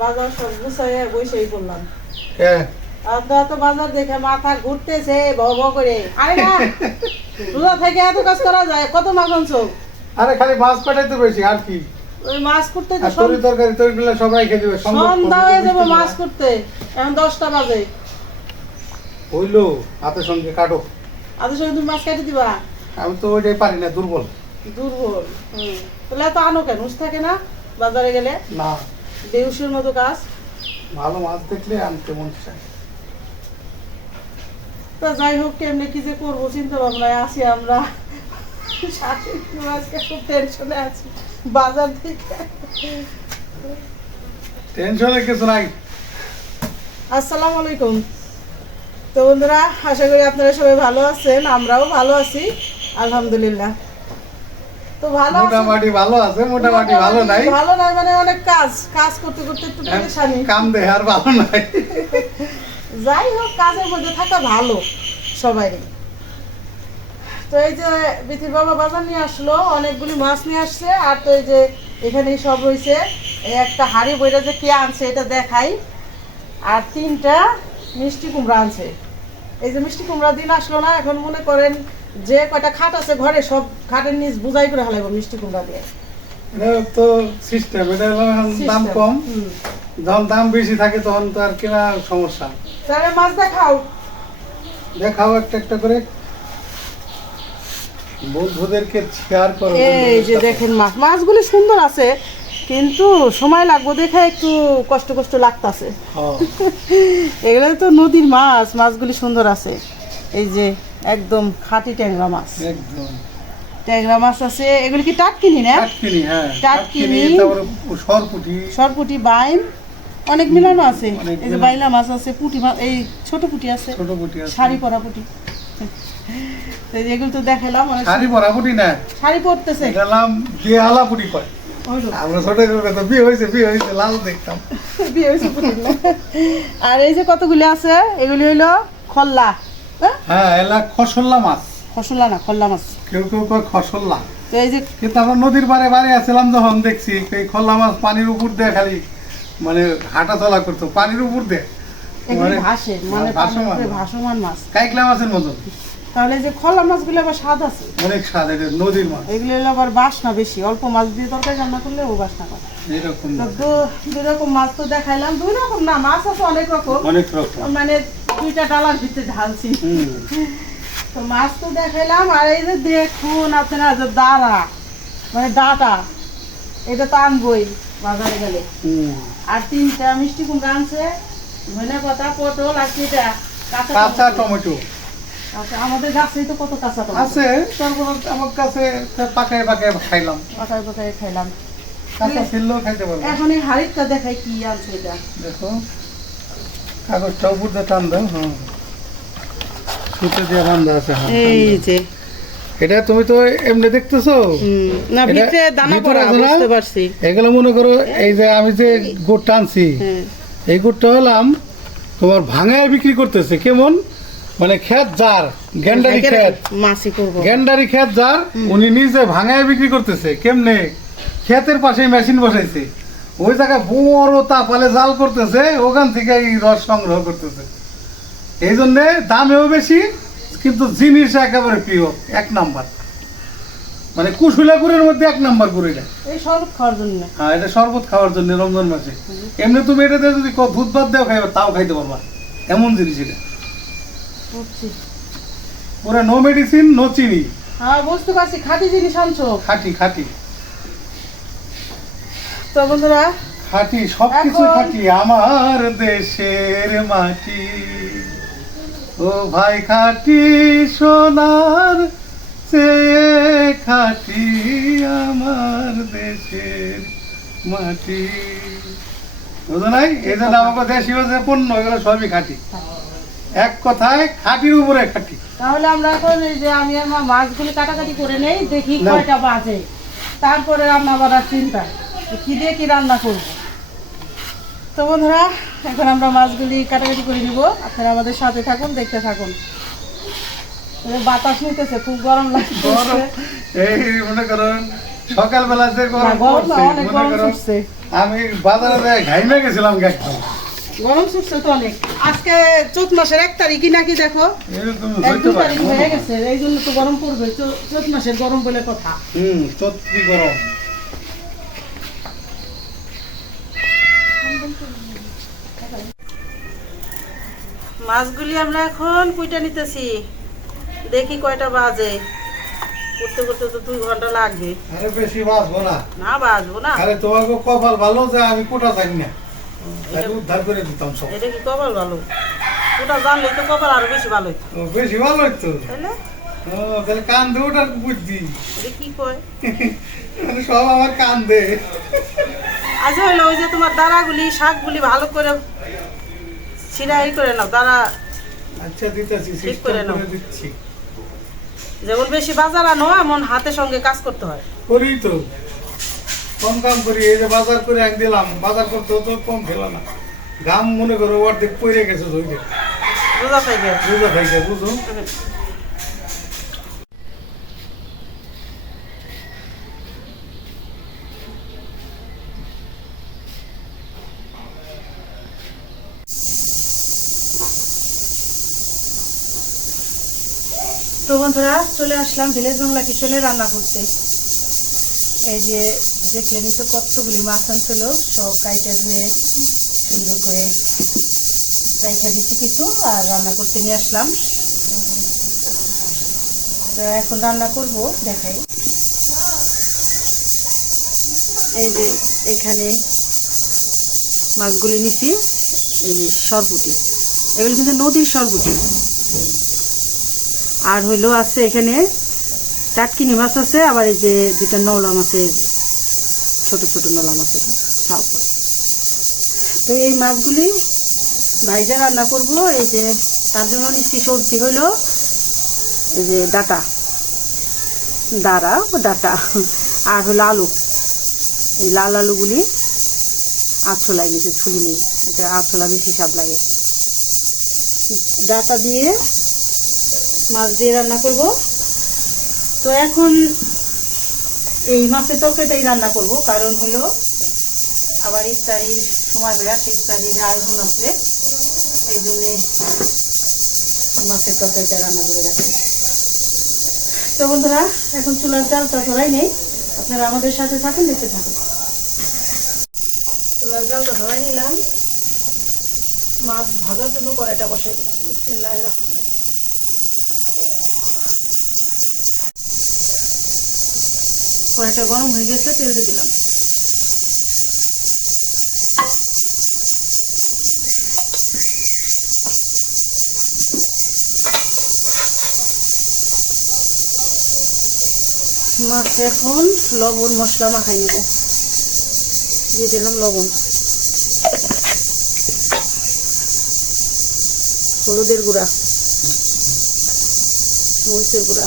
বাজার সব গুছাইয়ে বসেই করলাম কে আমরা তো বাজার দেখে মাথা ঘুরতেছে ভ ভ করে। আরে না রোজা থেকে এত কাজ করা যায় কত মাছ আনছো? আরে খালি মাছ পাঠাইতে পেরেছি আর কি? ওই মাছ করতে তো তরি তরকারি তরি গুলো সবাই খেয়ে দেবে সন্ধ্যা হয়ে যাব মাছ করতে এখন দশটা বাজে। হইল হাতের সঙ্গে কাটো। সঙ্গে তুমি মাছ কেটে দিবা? আমি তো ওইটাই পারি না দুর্বল। দুর্বল হুম। তাহলে তো আনো কেন? উস থাকে না বাজারে গেলে? না। বেউসের মতো কাজ? ভালো মাছ দেখলে আনতে মন চায় তো যাই হোক কেমনে কি যে করব চিন্তা ভাবনায় আছি আমরা। আজকে খুব টেনশনে আছি বাজার থেকে। টেনশনের কিছু নাই। আসসালামু আলাইকুম। তো বন্ধুরা আশা করি আপনারা সবাই ভালো আছেন আমরাও ভালো আছি আলহামদুলিল্লাহ। তো ভালো মোটামুটি ভালো আছে মোটামুটি ভালো নাই। ভালো নাই মানে অনেক কাজ কাজ করতে করতে একটু পেরেশানি। কাম দেহে আর ভালো নাই। যাই হোক কাজের মধ্যে থাকা ভালো সবারই তো এই যে বিথির বাবা বাজার নিয়ে আসলো অনেকগুলি মাছ নিয়ে আসছে আর তো এই যে এখানেই সব রয়েছে। এই একটা হাড়ি বইটা যে কে আনছে এটা দেখাই। আর তিনটা মিষ্টি কুমড়া আনছে। এই যে মিষ্টি কুমড়া দিন আসলো না এখন মনে করেন যে কয়টা খাট আছে ঘরে সব খাটের নিচ বুঝাই করে হালাইব মিষ্টি কুমড়া দিয়ে। তো সিস্টেম এটা দাম কম যখন দাম বেশি থাকে তখন তো আর কেনা সমস্যা। তাহলে মাছ দেখাও। দেখাও একটা একটা করে। বন্ধুদেরকে শেয়ার করো এই যে দেখেন মাছ মাছগুলি সুন্দর আছে কিন্তু সময় লাগবে দেখে একটু কষ্ট কষ্ট লাগতাছে। হ্যাঁ, এগুলো তো নদীর মাছ মাছগুলি সুন্দর আছে। এই যে একদম খাঁটি ট্যাংরা মাছ। একদম। ট্যাংরা মাছ আছে এগুলি কি টাটকিনি না? টাটকিনি হ্যাঁ টাটকিনি। সরপুটি। সরপুটি বাইম অনেক মিলানো আছে। এই যে বাইলা মাছ আছে পুঁটি মাছ এই ছোট পুঁটি আছে ছোট পুটি আছে। শাড়ি পরা পুঁটি। এই যে এগুলো তো দেখালাম অনেক শাড়ি পরা পুটি না? শাড়ি পরতেছে। গেলাম দিয়ে আলা পুটি কয়। আমরা ছোট তো বিয়ে হয়েছে বিয়ে হয়েছে লাল দেখতাম। বিয়ে হয়েছে আর এই যে কতগুলি আছে এগুলি হইল খল্লা। হ্যাঁ? হ্যাঁ এলা খসল্লা মাছ। খসলা না খল্লা মাছ। কেউ কেউ কয় খসল্লা। তো এই যে কিন্তু আমরা নদীর পাড়ে বাড়ি আসছিলাম যখন দেখছি এই খল্লা মাছ পানির উপর দিয়ে খালি মানে হাঁটা চলা করতো পানির উপর দিয়ে। মানে ভাসে মানে ভাসমান মাছ। কাইকলা মাছের মতন। তাহলে যে খল্লা মাছগুলো আবার স্বাদ আছে? অনেক স্বাদ এটা নদীর মাছ। এগুলো আবার বাসনা বেশি অল্প মাছ দিয়ে তরকারি রান্না করলে ও বাসনা করে এরকম তো দুই রকম মাছ তো দেখাইলাম দুই রকম না মাছ আছে অনেক রকম। অনেক রকম। মানে দুইটা ডালার ভিতরে ঢালছি। তো মাছ তো দেখাইলাম আর এই যে দেখুন আপনারা যে দাঁড়া মানে ডাটা এটা তো আনবই বাজারে গেলে। আর তিনটা মিষ্টি কুমড়া আনছে ধনে পাতা পটল আর সেটা কাঁচা টমেটো। আচ্ছা আমাদের গাছেই তো কত কাঁচা টমেটো। আছে তারপর আমার কাছে পাকায় পাকায় খাইলাম। পাকায় পাকায় খাইলাম। কাঁচা খাইতে এখন এই হাড়িটা দেখাই কি আনছে এটা। দেখো। কাগজটা উপর দিয়ে টান দাও হ্যাঁ সুতো দিয়ে বান্ধা আছে হ্যাঁ, এই টান যে। এটা তুমি তো এমনি দেখতেছো? না ভিতরে দানা পড়া বুঝতে পারছি। এগুলো মনে করো এই যে আমি যে গুড় টানছি হ্যাঁ। এই গুড়টা হলাম তোমার ভাঙায় বিক্রি করতেছে কেমন? মানে খেত যার গেন্ডারি খেত করব। গেন্ডারি খেত যার উনি নিজে ভাঙায় বিক্রি করতেছে কেমনে? ক্ষেতের পাশে মেশিন বসাইছে। ওই জায়গায় বড় তাপালে জাল করতেছে ওখান থেকে এই রস সংগ্রহ করতেছে। এই জন্যে দামেও বেশি কিন্তু জিনিস একেবারে প্রিয় এক নাম্বার। মানে কুশুলা গুড়ের মধ্যে এক নাম্বার গুড় এটা এই শরবত খাওয়ার জন্য। হ্যাঁ এটা শরবত খাওয়ার জন্য রমজান মাসে। এমনি তুমি এটাতে যদি দুধ ভাত দেও খাইবে তাও খাইতে পারবা। এমন জিনিস এটা। পুরো নো মেডিসিন নো চিনি। হ্যাঁ বুঝতে পারছি। খাঁটি জিনিস আনছো। খাঁটি খাঁটি। তো বন্ধুরা খাঁটি সবকিছু খাঁটি আমার দেশের মাটি। ও ভাই খাঁটি সোনার চেয়ে খাঁটি আমার দেশের মাটি। বুঝো নাই? এই জন্য আমাকে দেশীয় যে পণ্য এগুলো সবই খাঁটি। এক কথায় খাঁটির উপরে খাঁটি। তাহলে আমরা এখন এই যে আমি আমার মাছগুলি কাটাকাটি করে নেই দেখি। কয়টা বাজে। তারপরে রান্না বাড়ার চিন্তা। কি দিয়ে কি রান্না করব? তো বন্ধুরা এখন আমরা মাছগুলি কাটাকাটি করে নিব। আপনারা আমাদের সাথে থাকুন দেখতে থাকুন। বাতাস নিতেছে খুব গরম লাগছে এই মনে সকালবেলা যে গরম না, গরম না, পড়ছে, অনেক গরম করো ছুটছে। আমি বাজারে ঘাইমে গেছিলাম একদম। গরম তো অনেক। আজকে চৈত মাসের এক তারিখই নাকি দেখো? এক দু তারিখ হয়ে গেছে এই জন্য তো গরম পড়বে। চৈ- চৈত মাসের গরম বলে কথা। হুম সত্যি গরম। মাছগুলি আমরা এখন কুইটা নিতেছি। দেখি কয়টা বাজে। করতে করতে তো দুই ঘণ্টা লাগবে। আরে বেশি বাঁচবো না। না বাজবো না। আরে তোমাকে কপাল ভালো যে আমি কোটা জানি না। তাহলে উদ্ধার করে দিতাম সব। এটা কি কপাল ভালো? ওটা জানলে তো কপাল আরও বেশি ভালো হইতো। বেশি ভালো হইতো। তাইলে? ও, তাহলে কান দে ওটার বুদ্ধি কি কয়? সব আমার কান দে। আচ্ছা হলো ওই যে তোমার দাঁড়াগুলি শাকগুলি ভালো করে ছিঁড়াই করে নাও দাঁড়া আচ্ছা দিতেছি ঠিক করে নাও। দিচ্ছি। যেমন বেশি বাজার আনো এমন হাতে সঙ্গে কাজ করতে হয়। করি তো। কম কাম করি এই যে বাজার করে এক দিলাম বাজার করতে তো কম খেল না। গাম মনে করো অর্ধেক পড়ে গেছে ধরে রোজা থাকবে বুঝো খাইছে বুঝো? তো বন্ধুরা, চলে আসলাম ভিলেজ বাংলা কিচেনে রান্না করতে। এই যে দেখলেনি তো কতগুলি মাছ আনছিল, সব কাইটা ধুয়ে সুন্দর করে রাইখা দিচ্ছি কিছু আর রান্না করতে নিয়ে আসলাম। তো এখন রান্না করব, দেখাই। এই যে এখানে মাছগুলি নিছি, এই যে সরপুটি এগুলো কিন্তু নদীর সরপুটি আর হইল আছে এখানে টাটকিনি মাছ আছে, আবার এই যে দুটা নলা মাছের ছোট ছোট নলা মাছের তো এই মাছগুলি ভাইজা রান্না করব, এই যে তার জন্য নিচ্ছি সবজি হইল এই যে ডাটা। দাঁড়া ও ডাটা, আর হলো আলু। এই লাল আলুগুলি আঁচলাই নিচে ছুলি নেই এটা আঁচলা বেশি স্বাদ লাগে। ডাটা দিয়ে মাছ দিয়ে রান্না করব। তো এখন এই মাছের তরকারিটাই রান্না করব, কারণ হলো আবার ইফতারির সময় হয়ে আসে ইফতারির আয়োজন আছে। এই জন্যে মাছের তরকারিটা রান্না করে রাখি। তো বন্ধুরা, এখন চুলার জালটা ধরাই নেই। আপনারা আমাদের সাথে থাকুন, দেখতে থাকুন। চুলার জালটা ধরাই নিলাম। মাছ ভাজার জন্য কড়াইটা বসাই দিলাম। কড়াইটা গরম হয়ে গেছে, তেল দিয়ে দিলাম। মাছ এখন লবণ মশলা মাখাই নেব। দিয়ে দিলাম লবণ। হলুদের গুঁড়া, মরিচের গুঁড়া।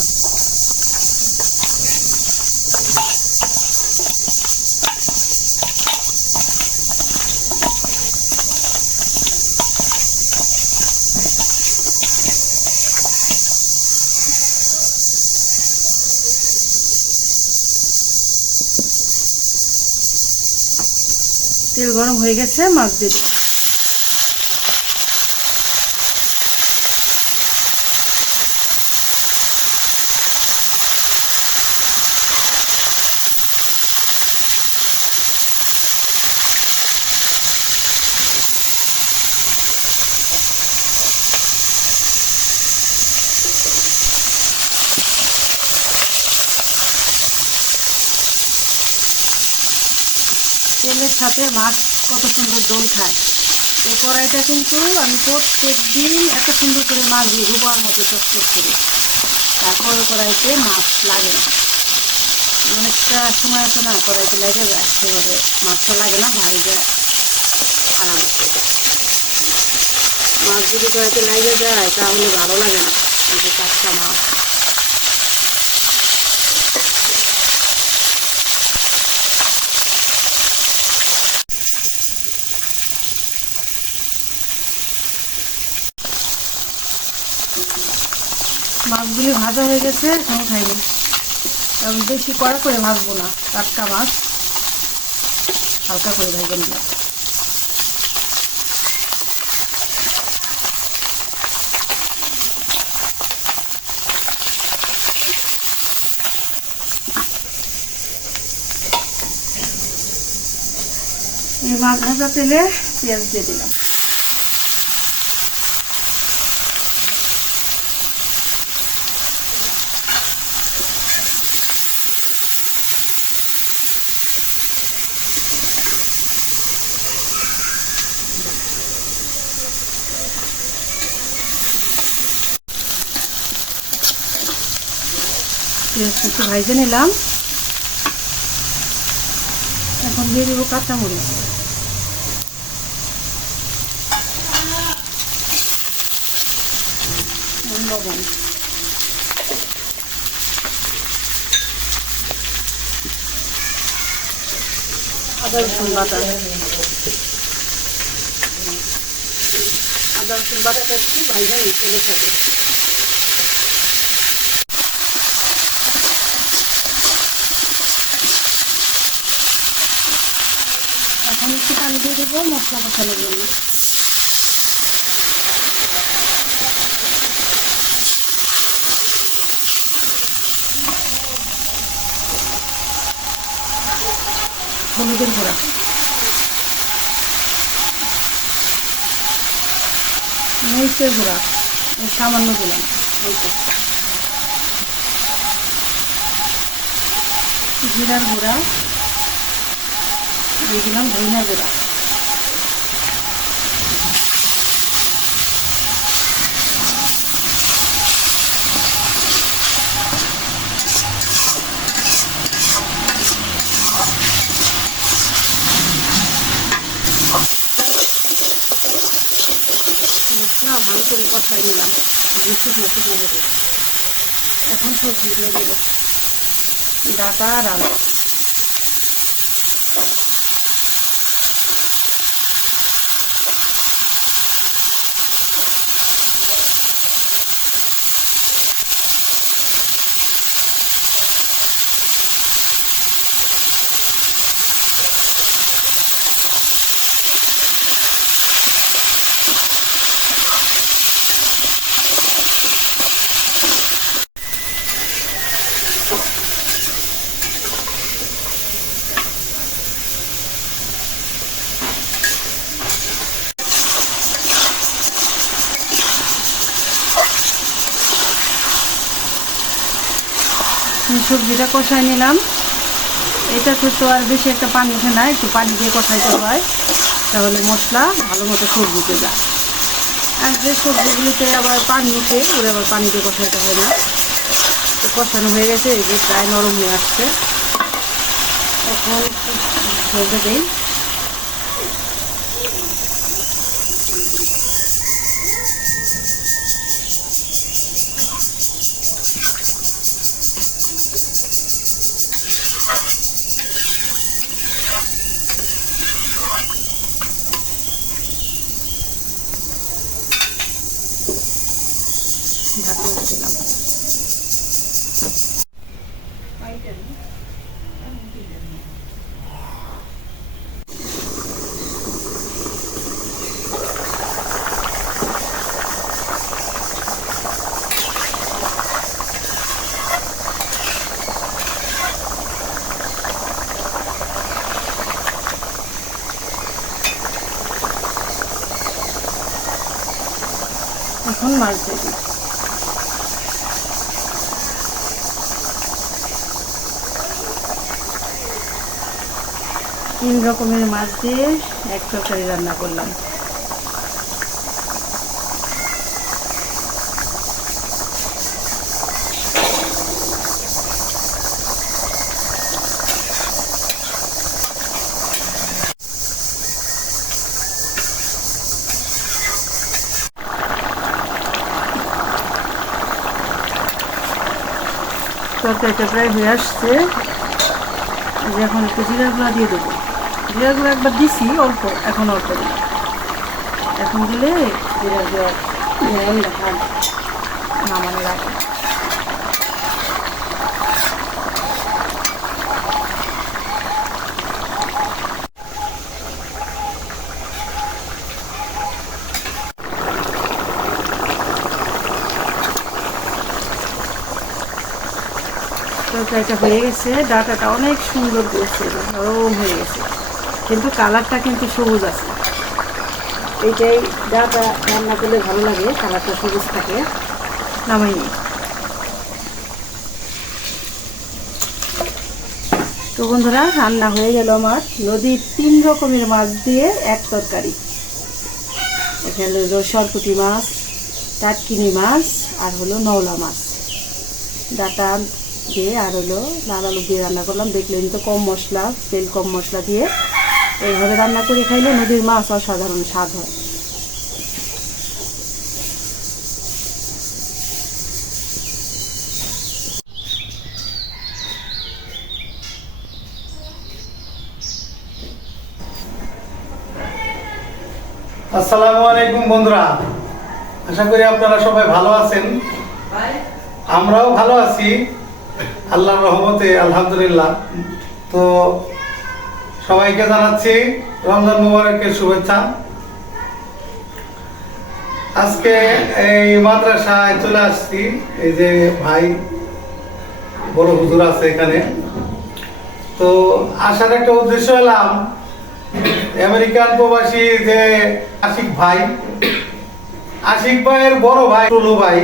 তেল গরম হয়ে গেছে মাছ দিয়ে সাথে মাছ কত সুন্দর দোল খায়। এই কড়াইটা কিন্তু আমি প্রত্যেক দিন এত সুন্দর করে মাছ রূপার মতো চকচক করি। তারপরে কড়াইতে মাছ লাগে না। অনেকটা সময় আছে না, কড়াইতে লেগে যায়, সেভাবে মাছটা লাগে না ভাই যায়, আরাম। মাছ যদি কড়াইতে লেগে যায়, তাহলে ভালো লাগে না কাঁচা মাছ। মাছগুলি ভাজা হয়ে গেছে এখন খাইনি। কারণ বেশি কড়া করে ভাজবো না, টাটকা মাছ। হালকা করে ভেজে নিলাম। এই মাছ ভাজা তেলে পেঁয়াজ দিয়ে দিলাম। একটু ভাইজে নিলাম। এখন দিয়ে দেবো কাঁচামরিচ। লবণ। আদা, রসুন বাটা। আদা, রসুন বাটাটা একটু ভাইজা তেলের সাথে পানি দিয়ে দেবো মশলা কষানোর জন্য। হলুদের গুঁড়া। মরিচের গুঁড়া। সামান্য দিলাম। এই তো। জিরার গুঁড়া। দিয়ে দিলাম ধনিয়া গুঁড়া মশলা ভালো করে কষাই নিলাম দুই শুকনো শুকনো করে এখন সবজি দিয়ে দেবো ডাটা আর আলু এই সবজিটা কষাই নিলাম। এটা তো আর বেশি একটা পানি উঠে না, একটু পানি দিয়ে কষাইতে হয়। তাহলে মশলা, ভালো মতো সবজিতে যায় আর যে সবজিগুলিতে আবার পানি উঠে, ওরা আবার পানি দিয়ে কষাইতে হয় না। তো কষানো হয়ে গেছে, এই যে প্রায় নরম হয়ে আসছে। এখন সবজি দেই ঢাকনা দিলাম এখন মাছ দিয়ে দিই তিন রকমের মাছ দিয়ে এক তরকারি রান্না করলাম। তরকারিটা প্রায় হয়ে আসছে। যে এখন একটু জিরাগুলা দিয়ে দেবো। জিরাগুলো একবার দিছি, অল্প, এখন অল্প দিলাম। এখন দিলে জিরা গুঁড়া গন্ধ হয় তরকারিটা হয়ে গেছে, ডাটাটা অনেক সুন্দর করছে নরম হয়ে গেছে। কিন্তু কালারটা কিন্তু সবুজ আছে। এইটাই ডাটা রান্না করলে ভালো লাগে কালারটা সবুজ থাকে। নামাইনি তো বন্ধুরা, রান্না হয়ে গেল আমার। নদীর তিন রকমের মাছ দিয়ে এক তরকারি। এখানে হলো সরপুটি মাছ, টাটকিনি মাছ, আর হলো নওলা মাছ। ডাটা দিয়ে আর হলো লাল আলু দিয়ে রান্না করলাম। দেখলেন তো কম মশলা তেল কম মশলা দিয়ে এইভাবে রান্না করে খাইলে নদীর মাছ অসাধারণ স্বাদ হয়। আসসালামু আলাইকুম বন্ধুরা। আশা করি আপনারা সবাই ভালো আছেন। আমরাও ভালো আছি। আল্লাহর রহমতে, আলহামদুলিল্লাহ। তো সবাইকে জানাচ্ছি রমজান মুবারকের শুভেচ্ছা। আজকে এই মাদ্রাসায় চলে আসছি। এই যে ভাই, বড় হুজুর আছে এখানে। তো আসার একটা উদ্দেশ্য এলাম, আমেরিকান প্রবাসী যে আশিক ভাই, আশিক ভাইয়ের বড় ভাই, টুলু ভাই,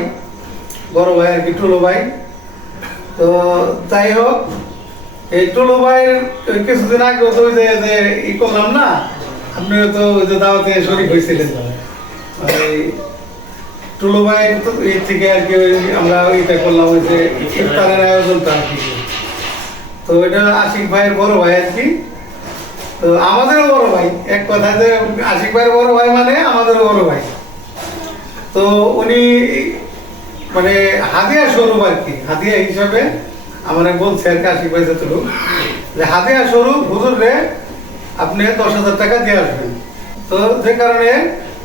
বড় ভাই আর কি টুলু ভাই। তো যাই হোক, এই টুলু ভাইয়ের কিছুদিন আগে তো যে যে ই করলাম না আপনিও তো ওই যে দাওয়াতে শরীর হয়েছিলেন। ওই টুলু ভাইয়ের তো এর থেকে আর কি আমরা ওইটা করলাম ওই যে ইফতারের আয়োজনটা আর কি। তো এটা আশিক ভাইয়ের বড় ভাই আর কি। তো আমাদেরও বড় ভাই, এক কথায় যে আশিক ভাইয়ের বড় ভাই মানে আমাদেরও বড় ভাই। তো উনি মানে হাদিয়া স্বরূপ আর কি হাদিয়া হিসাবে আমার বলছে আর কি আশিক ভাই যেতুলু যে হাদিয়া স্বরূপ হুজুর রে আপনি দশ হাজার টাকা দিয়ে আসবেন। তো যে কারণে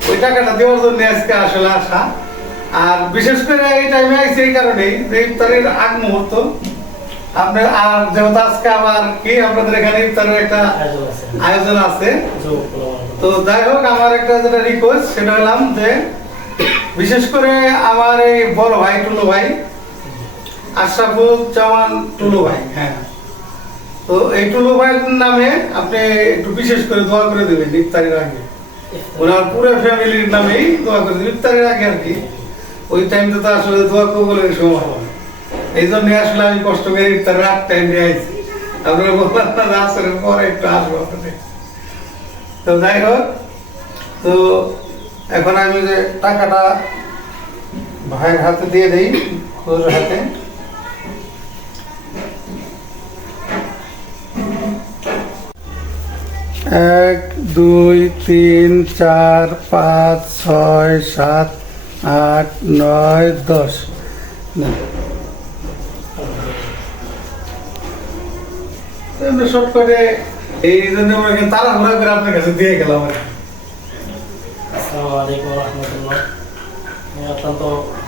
ওই টাকাটা দেওয়ার জন্য আজকে আসলে আসা। আর বিশেষ করে এই টাইমে আইসি এই কারণেই যে ইফতারের আগ মুহূর্ত। আপনার আর যেহেতু আজকে আবার কি আপনাদের এখানে ইফতারের একটা আয়োজন আছে। তো যাই হোক আমার একটা যেটা রিকোয়েস্ট সেটা হলাম যে বিশেষ করে আমার এই বড় ভাই টুলু ভাই, আশরাফুল আশরাফুজ্জামান টুলু ভাই হ্যাঁ। তো এই টুলু ভাইয়ের নামে আপনি একটু বিশেষ করে দোয়া করে দেবেন ইফতারের আগে। ওনার পুরো ফ্যামিলির নামেই দোয়া করে দেবেন। ইফতারের আগে আর কি, ওই টাইমটা তো আসলে দোয়া কবলের সময়। হয় এই জন্য আসলে আমি কষ্ট করে ইফতারের আট টাইম নিয়ে আইছি। আপনারা বললাম না আসরের পরে একটু আসব তো যাই হোক, তো এখন আমি যে টাকাটা ভাইয়ের হাতে দিয়ে দিই হাতে। এক, দুই, তিন, চার, পাঁচ, ছয়, সাত, আট, নয়, দশ। শর্ট করে এই জন্য তাড়াহুড়া করে আপনার কাছে দিয়ে গেলাম আর। আসসালামু আলাইকুম রহমতুল্লাহ। আমি অত্যন্ত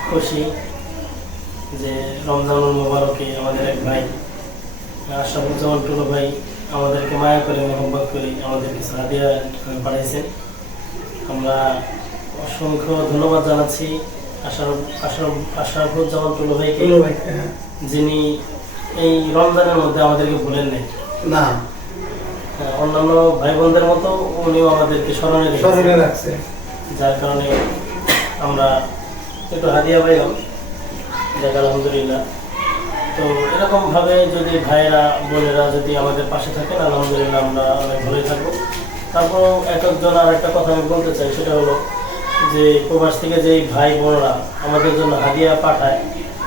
খুশি যে রমজানুল মোবারকে আমাদের এক ভাই আশরাফুজ্জামান টুলু ভাই আমাদেরকে মায়া করে মোহাম্মত করে আমাদের কিছু হাদিয়া আমরা অসংখ্য ধন্যবাদ জানাচ্ছি আশরাফ আশরাফ আশরাফুজ্জামান টুলু ভাইকে হ্যাঁ। যিনি এই রমজানের মধ্যে আমাদেরকে ভুলেন নাই। না। অন্যান্য ভাই বোনদের মতো উনিও আমাদেরকে স্মরণে স্মরণে রাখছে। যার কারণে আমরা একটু হাদিয়া পাইলাম যাক আলহামদুলিল্লাহ। তো এরকমভাবে যদি ভাইয়েরা বোনেরা যদি আমাদের পাশে থাকেন আলহামদুলিল্লাহ আমরা অনেক ভালোই থাকব। তারপর এক একজন আর একটা কথা আমি বলতে চাই সেটা হলো যে প্রবাস থেকে যে ভাই বোনরা আমাদের জন্য হাদিয়া পাঠায়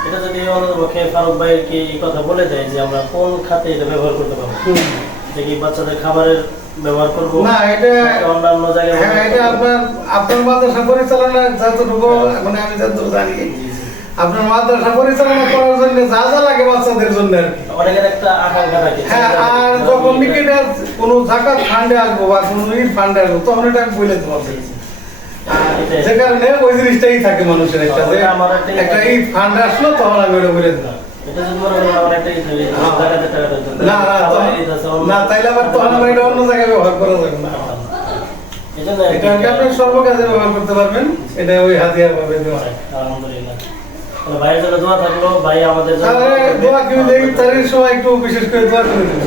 এটা যদি অন্ততপক্ষে ফারুক ভাইকে এই কথা বলে দেয় যে আমরা কোন খাতে এটা ব্যবহার করতে পারব? দেখি বাচ্চাদের খাবারের ব্যবহার করব। না, এটা- অন্যান্য জায়গায় হ্যাঁ এটা আপনার আপনার মাদ্রাসা পরিচালনা যতটুকু মানে আমি যতটুকু জানি আপনার মাদ্রাসা পরিচালনা করার জন্য যা যা লাগে বাচ্চাদের জন্য আর অনেকের একটা আকাঙ্ক্ষা থাকে হ্যাঁ আর যখন নিকেটে কোনো জাকাত ফান্ডে আসব বা কোনো ইট ফান্ডে আসব তখন এটা আমি বলে দেবো যে কারণে ওই জিনিসটাই থাকে মানুষের একটা যে আমার একটা- একটা ফান্ড আসলো তখন আমি ওটা বলে দিলাম আমার ইচ্ছা হয়ে। না না তাইলে আবার তখন আবার এটা অন্য জায়গায় ব্যবহার করা যাবে না। আপনি ব্যবহার করতে পারবেন? এটা ওই হাতিয়ার ভাবে দেওয়া আলহামদুলিল্লাহ। তাহলে ভাইয়ের জন্য দোয়া থাকল ভাই আমাদের জন্য দোয়া সময় একটু বিশেষ করে দোয়া করে দেবেন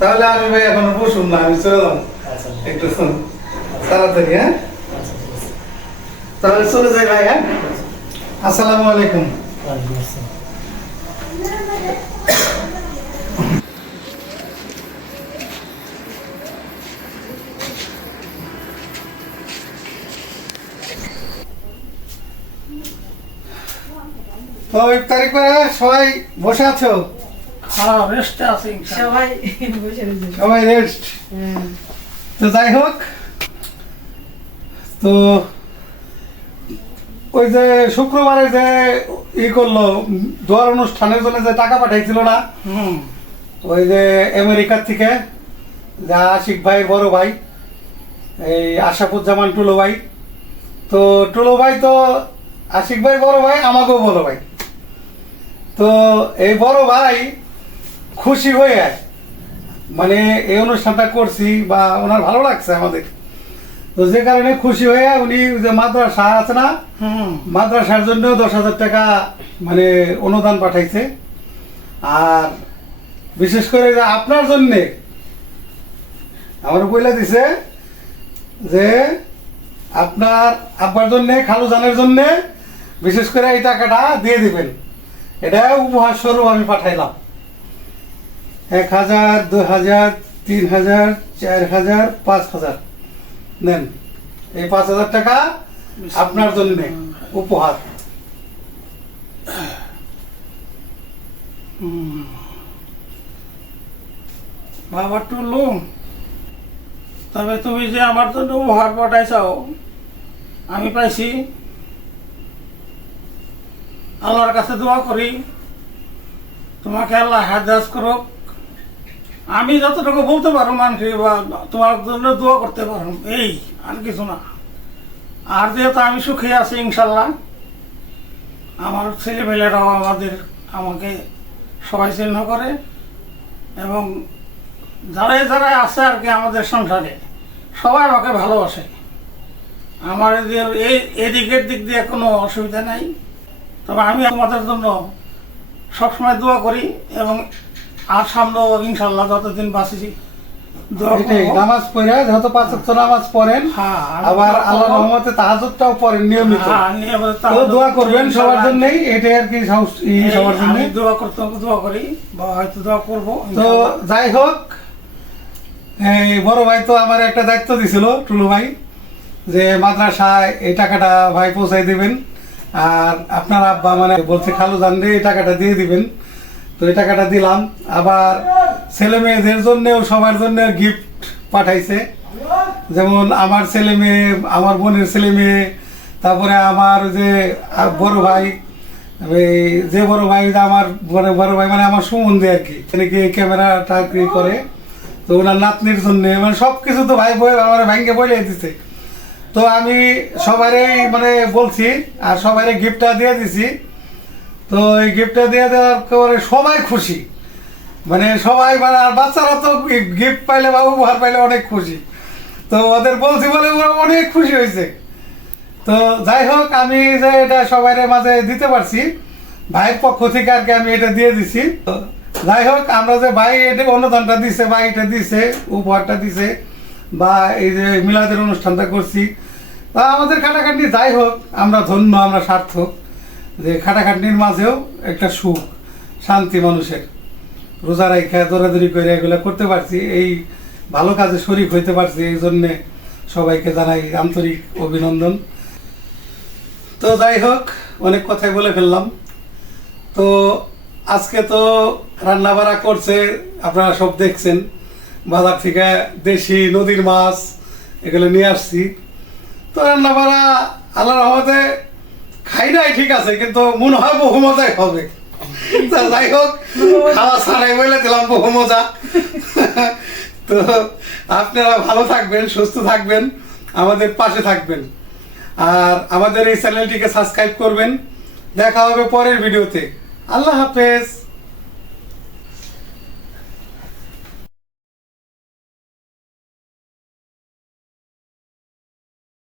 তাহলে আমি ভাই এখন বসুন না আমি চলে যাব। আচ্ছা। একটু শুন। তাড়াতাড়ি হ্যাঁ? আচ্ছা তাহলে চলে যাই ভাই হ্যাঁ? আসসালামু আলাইকুম। ওয়ালাইকুম আসসালাম। তো ইফতারি করে সবাই বসে আছো? হ্যাঁ রেস্টে আছি সবাই বসে সবাই রেস্ট হ্যাঁ। তো যাই হোক তো ওই যে শুক্রবারে যে ই করল দোয়ার অনুষ্ঠানের জন্য যে টাকা পাঠাইছিল না ওই যে আমেরিকার থেকে যা আশিক ভাই বড় ভাই এই আশাফুজ্জামান টুলো ভাই। তো টুলো ভাই তো আশিক ভাই বড় ভাই আমাকেও বড় ভাই। তো এই বড় ভাই খুশি হয়ে মানে এই অনুষ্ঠানটা করছি বা ওনার ভালো লাগছে আমাদের। তো যে কারণে খুশি হয়ে উনি যে মাদ্রাসা আছে না মাদ্রাসার জন্য দশ হাজার টাকা মানে অনুদান পাঠাইছে। আর বিশেষ করে যে আপনার জন্যে আমার বইলা দিছে যে আপনার আব্বার জন্যে খালু জানের জন্যে বিশেষ করে এই টাকাটা দিয়ে দিবেন। এটা উপহার স্বরূপ আমি পাঠাইলাম। এক হাজার দু হাজার তিন হাজার চার হাজার পাঁচ হাজার। নেন। এই পাঁচ হাজার টাকা আপনার জন্য উপহার। বাবা টুলু তবে তুমি যে আমার জন্য উপহার পাঠাইছাও, আমি পাইছি। আল্লাহর কাছে দোয়া করি। তোমাকে আল্লাহ হাদাস করুক। আমি যতটুকু বলতে পারো মানুষ বা তোমার জন্য দোয়া করতে পারো, এই, আর কিছু না। আর যেহেতু আমি সুখে আছি, ইনশাল্লাহ, আমার ছেলেমেয়েরাও আমাদের, আমাকে সবাই চিহ্ন করে এবং যারাই যারাই আছে আর কি আমাদের সংসারে, সবাই আমাকে ভালোবাসে। আমার এই এদিকের দিক দিয়ে কোনো অসুবিধা নাই। তবে আমি আমাদের জন্য সবসময় দোয়া করি এবং আর সামনেও ইনশাল্লাহ যতদিন বাঁচি। নামাজ পড়ে পাঁচ নামাজ পড়েন হ্যাঁ, আবার আল্লাহ রহমতে পড়েন নিয়মিত। হ্যাঁ, তো দোয়া করবেন সবার এটাই আর কি সাহস- ই এই সবার জন্য। দোয়া করতে দোয়া করি বা হয়তো দোয়া করব তো যাই হোক এই বড় ভাই তো আমার একটা দায়িত্ব দিছিল টুলু ভাই যে মাদ্রাসায় এই টাকাটা ভাই পৌঁছাই দিবেন আর আপনার আব্বা মানে বলছে খালু জানলে এই টাকাটা দিয়ে দিবেন। তো এই টাকাটা দিলাম। আবার ছেলে মেয়েদের জন্যেও সবার জন্য গিফট পাঠাইছে। যেমন আমার ছেলে মেয়ে, আমার বোনের ছেলে মেয়ে, তারপরে আমার যে বড় ভাই যে বড় ভাই আমার বড় বড় ভাই মানে আমার সম্বন্ধে আর কি। নাকি ক্যামেরাটা কি করে? তো ওনার নাতনির জন্য মানে সব কিছু তো ভাই বই আমার ভাইকে বলে দিছে। তো আমি সবারই মানে বলছি, আর সবারই গিফটটা দিয়ে দিছি। তো এই গিফটটা দিয়ে দেওয়ার পরে সবাই খুশি। মানে সবাই মানে আর বাচ্চারা তো গিফট পাইলে বা উপহার পাইলে অনেক খুশি। তো ওদের বলছি বলে ওরা অনেক খুশি হয়েছে। তো যাই হোক, আমি যে এটা সবাই মাঝে দিতে পারছি। ভাইয়ের পক্ষ থেকে আর কি আমি এটা দিয়ে দিছি। তো যাই হোক, আমরা যে ভাই এটা অনুদানটা দিছে বা এটা দিছে, উপহারটা দিছে, বা এই যে মিলাদের অনুষ্ঠানটা করছি। তা আমাদের খাটাখাটনি যাই হোক, আমরা ধন্য, আমরা সার্থক। যে খাটাখাটনির মাঝেও একটা সুখ, শান্তি মানুষের। রোজা রাইখা, দৌড়াদৌড়ি করে এগুলো করতে পারছি, এই ভালো কাজে শরিক হইতে পারছি, এই জন্যে সবাইকে জানাই আন্তরিক অভিনন্দন। তো যাই হোক, অনেক কথাই বলে ফেললাম। তো আজকে তো রান্না বাড়া করছে, আপনারা সব দেখছেন। বাজার থেকে দেশি নদীর মাছ এগুলো নিয়ে আসছি। তো রান্না বাড়া আল্লাহ রহমতে খাই নাই ঠিক আছে, কিন্তু মনে হয় বহু মজাই হবে যাই হোক খাওয়া ছাড়াই বলে দিলাম বহু মজা তো, আপনারা ভালো থাকবেন, সুস্থ থাকবেন, আমাদের পাশে থাকবেন। আর আমাদের এই চ্যানেলটিকে সাবস্ক্রাইব করবেন। দেখা হবে পরের ভিডিওতে আল্লাহ হাফেজ।